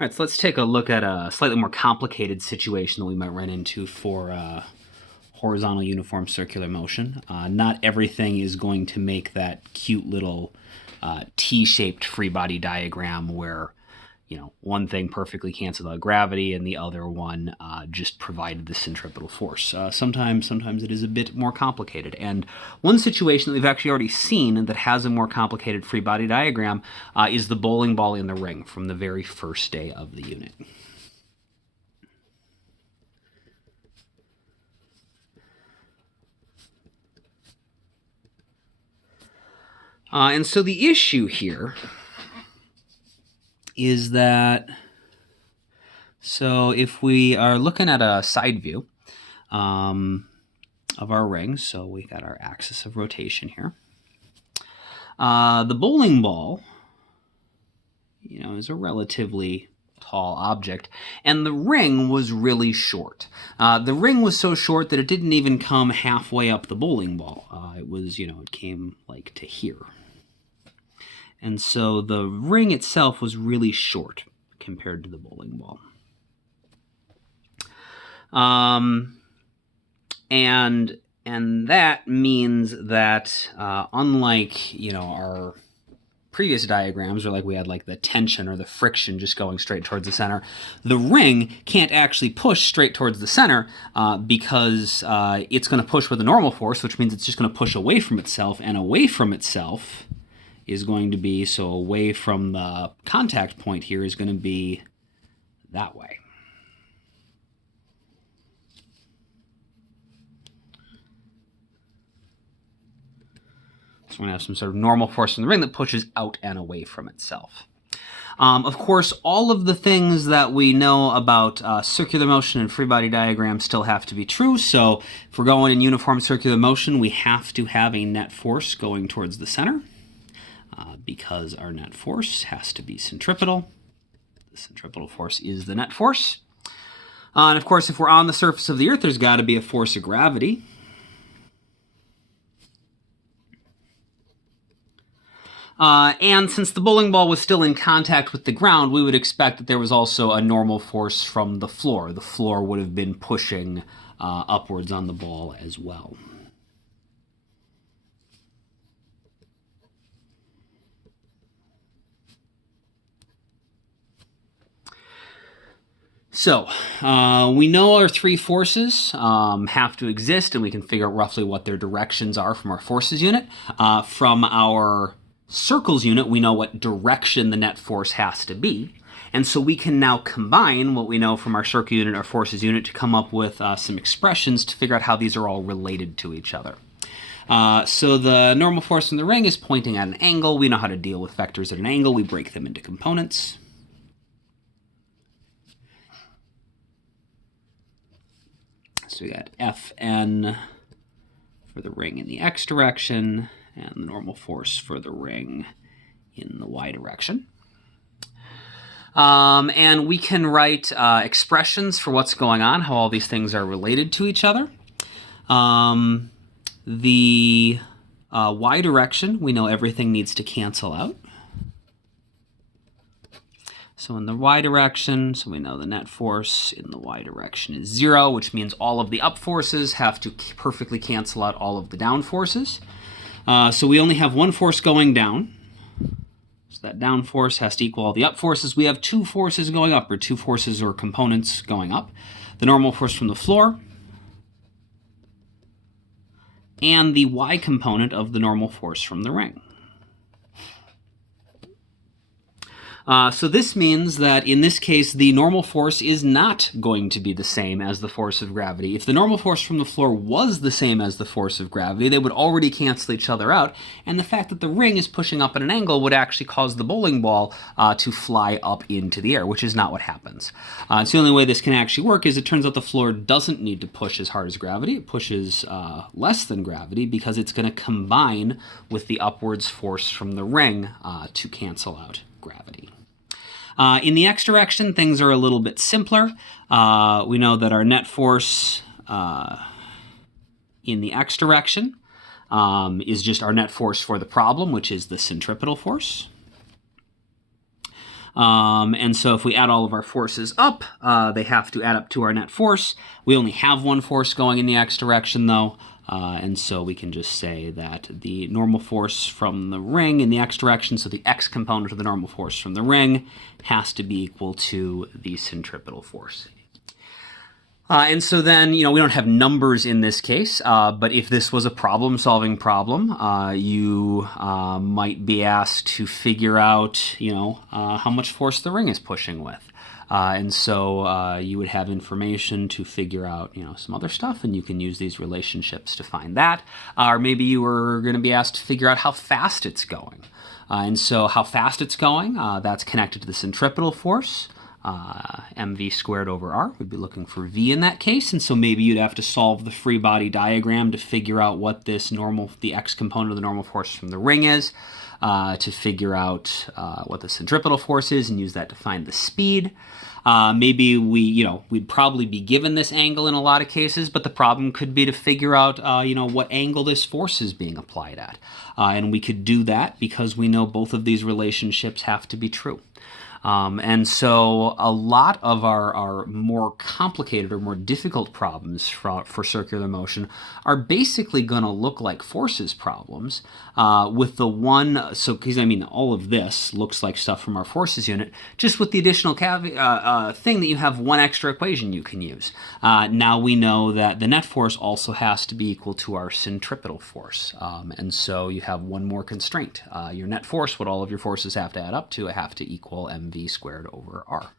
All right, so let's take a look at a slightly more complicated situation that we might run into for horizontal uniform circular motion. Not everything is going to make that cute little T-shaped free body diagram where one thing perfectly canceled out gravity and the other one just provided the centripetal force. Sometimes it is a bit more complicated. And one situation that we've actually already seen that has a more complicated free body diagram is the bowling ball in the ring from the very first day of the unit. And so the issue here is that, so if we are looking at a side view of our ring, so we got our axis of rotation here. The bowling ball, is a relatively tall object, and the ring was really short. The ring was so short that it didn't even come halfway up the bowling ball. It was, it came like to here. And so the ring itself was really short compared to the bowling ball. And that means that unlike, our previous diagrams, or like we had like the tension or the friction just going straight towards the center, the ring can't actually push straight towards the center because it's going to push with a normal force, which means it's just going to push away from itself, and away from itself is going to be, so away from the contact point here is going to be that way. So we're going to have some sort of normal force in the ring that pushes out and away from itself. Of course, all of the things that we know about circular motion and free body diagrams still have to be true. So if we're going in uniform circular motion, we have to have a net force going towards the center because our net force has to be centripetal. The centripetal force is the net force. And of course, if we're on the surface of the Earth, there's got to be a force of gravity. And since the bowling ball was still in contact with the ground, we would expect that there was also a normal force from the floor. The floor would have been pushing upwards on the ball as well. So, we know our three forces have to exist, and we can figure out roughly what their directions are from our forces unit. From our circles unit, we know what direction the net force has to be. And so we can now combine what we know from our circle unit, our forces unit, to come up with some expressions to figure out how these are all related to each other. So the normal force in the ring is pointing at an angle. We know how to deal with vectors at an angle. We break them into components. So we got Fn for the ring in the x direction, and the normal force for the ring in the y direction. And we can write expressions for what's going on, how all these things are related to each other. The y direction, we know everything needs to cancel out. So in the y direction, so we know the net force in the y direction is 0, which means all of the up forces have to perfectly cancel out all of the down forces. So we only have one force going down. So that down force has to equal all the up forces. We have two forces going up, or two forces or components going up. The normal force from the floor and the y component of the normal force from the ring. So this means that in this case, the normal force is not going to be the same as the force of gravity. If the normal force from the floor was the same as the force of gravity, they would already cancel each other out, and the fact that the ring is pushing up at an angle would actually cause the bowling ball to fly up into the air, which is not what happens. So the only way this can actually work is it turns out the floor doesn't need to push as hard as gravity. It pushes less than gravity because it's going to combine with the upwards force from the ring to cancel out gravity. In the x direction, things are a little bit simpler. We know that our net force in the x direction is just our net force for the problem, which is the centripetal force. And so if we add all of our forces up, they have to add up to our net force. We only have one force going in the x direction, though. And so we can just say that the normal force from the ring in the x direction, so the x component of the normal force from the ring, has to be equal to the centripetal force. And so then, we don't have numbers in this case, but if this was a problem-solving problem, you might be asked to figure out, how much force the ring is pushing with. And so you would have information to figure out, some other stuff, and you can use these relationships to find that. Or maybe you were going to be asked to figure out how fast it's going. And so how fast it's going, that's connected to the centripetal force. mv squared over r. We'd be looking for v in that case, and so maybe you'd have to solve the free body diagram to figure out what the x component of the normal force from the ring is, to figure out what the centripetal force is, and use that to find the speed. Maybe we'd probably be given this angle in a lot of cases, but the problem could be to figure out, what angle this force is being applied at. And we could do that because we know both of these relationships have to be true. And so a lot of our more complicated or more difficult problems for circular motion are basically going to look like forces problems, with the one, because all of this looks like stuff from our forces unit, just with the additional thing that you have one extra equation you can use. Now we know that the net force also has to be equal to our centripetal force, and so you have one more constraint. Your net force, what all of your forces have to add up to, have to equal mv squared over r.